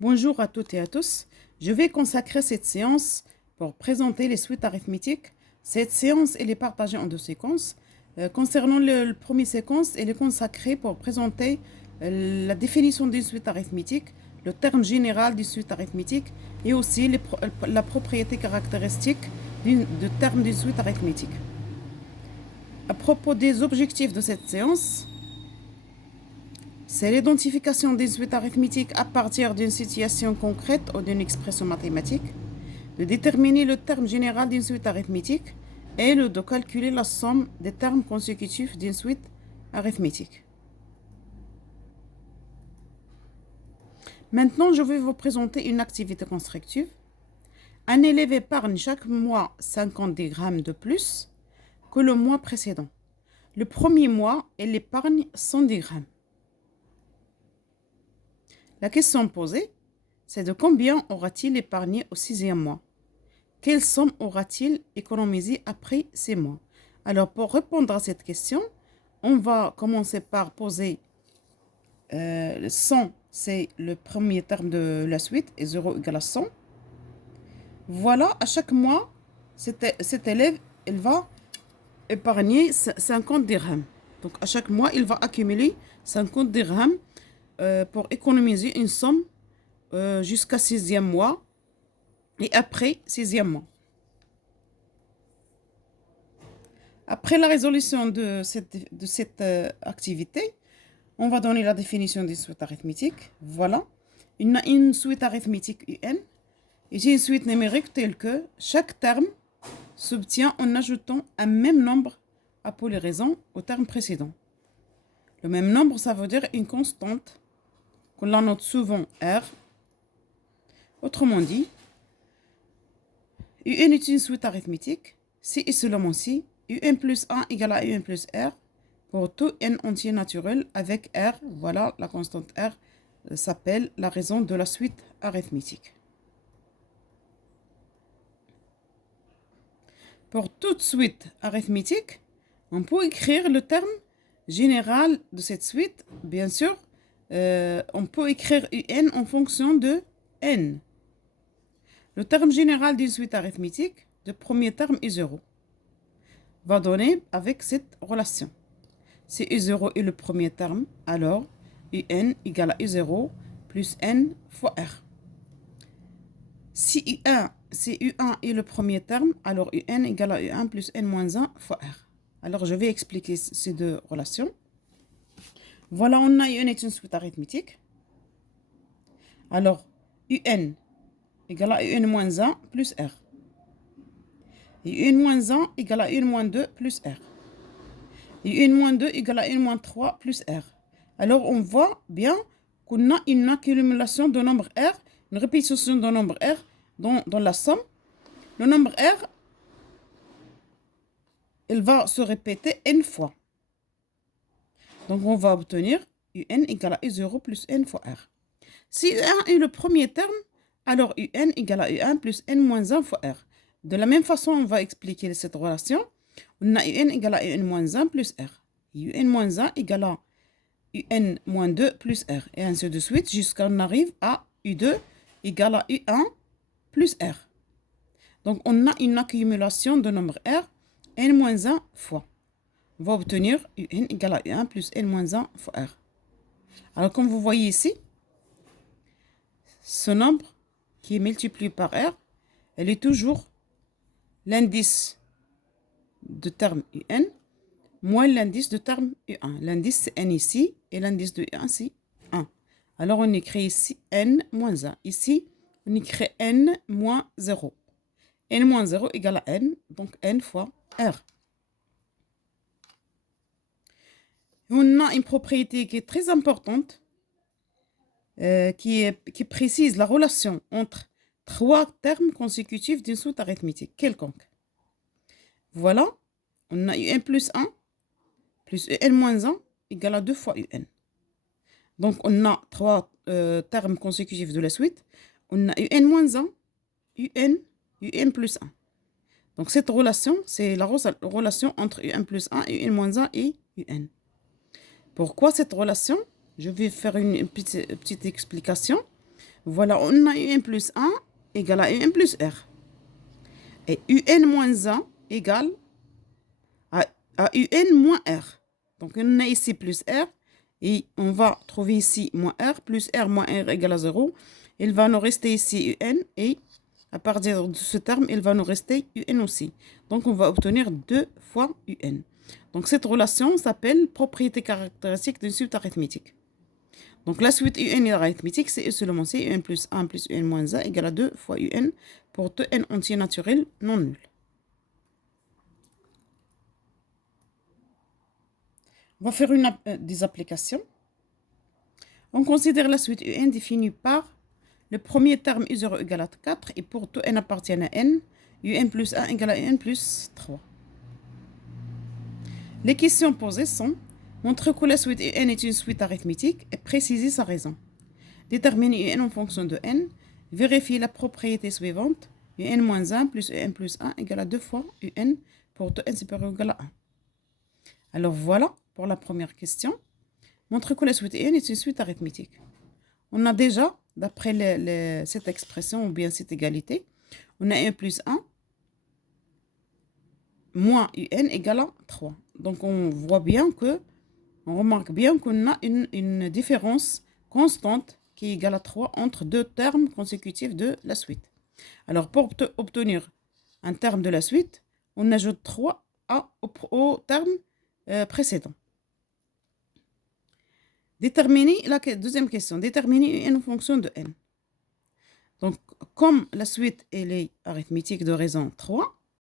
Bonjour à toutes et à tous. Je vais consacrer cette séance pour présenter les suites arithmétiques. Cette séance elle est partagée en deux séquences. Concernant le premier séquence, elle est consacrée pour présenter la définition d'une suite arithmétique, le terme général d'une suite arithmétique et aussi la propriété caractéristique du terme d'une suite arithmétique. À propos des objectifs de cette séance, c'est l'identification d'une suite arithmétique à partir d'une situation concrète ou d'une expression mathématique, de déterminer le terme général d'une suite arithmétique et de calculer la somme des termes consécutifs d'une suite arithmétique. Maintenant, je vais vous présenter une activité constructive. Un élève épargne chaque mois 50 grammes de plus que le mois précédent. Le premier mois, il épargne 110 grammes. La question posée, c'est de combien aura-t-il épargné au sixième mois? Quelle somme aura-t-il économisé après 6 mois? Alors, pour répondre à cette question, on va commencer par poser 100, c'est le premier terme de la suite, et 0 égale à 100. Voilà, à chaque mois, cet élève, il va épargner 50 dirhams. Donc, à chaque mois, il va accumuler 50 dirhams pour économiser une somme jusqu'à 6e mois et après 6e mois. Après la résolution de cette activité, on va donner la définition d'une suite arithmétique. Voilà, il y a une suite arithmétique UN et une suite numérique telle que chaque terme s'obtient en ajoutant un même nombre à polyraison au terme précédent. Le même nombre, ça veut dire une constante qu'on la note souvent R. Autrement dit, UN est une suite arithmétique si et seulement si UN plus 1 égale à UN plus R pour tout n entier naturel avec R. Voilà, la constante R s'appelle la raison de la suite arithmétique. Pour toute suite arithmétique, on peut écrire le terme général de cette suite. Bien sûr, on peut écrire UN en fonction de n. Le terme général d'une suite arithmétique, le premier terme est 0, va donner avec cette relation. Si U0 est le premier terme, alors UN égale à U0 plus n fois R. Si U1 est le premier terme, alors UN égale à U1 plus n moins 1 fois R. Alors je vais expliquer ces deux relations. Voilà, on a UN est une suite arithmétique. Alors UN égale à UN moins 1 plus R. Et UN moins 1 égale à UN moins 2 plus R. Et UN moins 2 égale à UN moins 3 plus R. Alors on voit bien qu'on a une accumulation de nombre R, une répétition de nombre R dans la somme. Le nombre R, il va se répéter n fois. Donc on va obtenir UN égale à U0 plus n fois R. Si U1 est le premier terme, alors UN égale à U1 plus n moins 1 fois R. De la même façon, on va expliquer cette relation. On a UN égale à UN moins 1 plus R. UN moins 1 égale à UN moins 2 plus R. Et ainsi de suite jusqu'à on arrive à U2 égale à U1 plus R. Donc on a une accumulation de nombre R n moins 1 fois. On va obtenir UN égale à U1 plus n moins 1 fois R. Alors comme vous voyez ici, ce nombre qui est multiplié par R, elle est toujours l'indice de terme UN moins l'indice de terme U1. L'indice c'est n ici et l'indice de U1 c'est 1. Alors on écrit ici n moins 1. Ici on écrit n moins 0. n moins 0 égale à n, donc n fois R. On a une propriété qui est très importante, qui précise la relation entre trois termes consécutifs d'une suite arithmétique quelconque. Voilà, on a UN plus 1 plus UN moins 1 égale à 2 fois UN. Donc on a trois termes consécutifs de la suite. On a UN moins 1, UN plus 1. Donc cette relation, c'est la relation entre UN plus 1, UN moins 1 et UN. Pourquoi cette relation? Je vais faire une petite explication. Voilà, on a un plus 1 égale à un plus r. Et un moins 1 égale à un moins r. Donc, on a ici plus r. Et on va trouver ici moins r. Plus r moins r égale à 0. Il va nous rester ici un. Et à partir de ce terme, il va nous rester un aussi. Donc, on va obtenir 2 fois un. Donc, cette relation s'appelle propriété caractéristique d'une suite arithmétique. Donc, la suite un arithmétique, c'est seulement un plus 1 plus un moins 1 égale à 2 fois un pour tout n entier naturel non nul. On va faire des applications. On considère la suite un définie par le premier terme u0 égale à 4 et pour tout n appartient à n, un plus 1 égale à n plus 3. Les questions posées sont: montrer que la suite un est une suite arithmétique et préciser sa raison. Déterminer un en fonction de n. Vérifier la propriété suivante: un moins 1 plus un plus 1 égale à 2 fois un pour tout n supérieur ou égal à 1. Alors voilà pour la première question. Montrer que la suite n est une suite arithmétique. On a déjà, d'après cette expression ou bien cette égalité, on a 1 plus 1 moins un égale à 3. Donc on voit bien que, on remarque bien qu'on a une différence constante qui est égale à 3 entre deux termes consécutifs de la suite. Alors pour obtenir un terme de la suite, on ajoute 3 au terme précédent. Déterminer la deuxième question, déterminer une fonction de n. Donc, comme la suite elle est arithmétique de raison 3,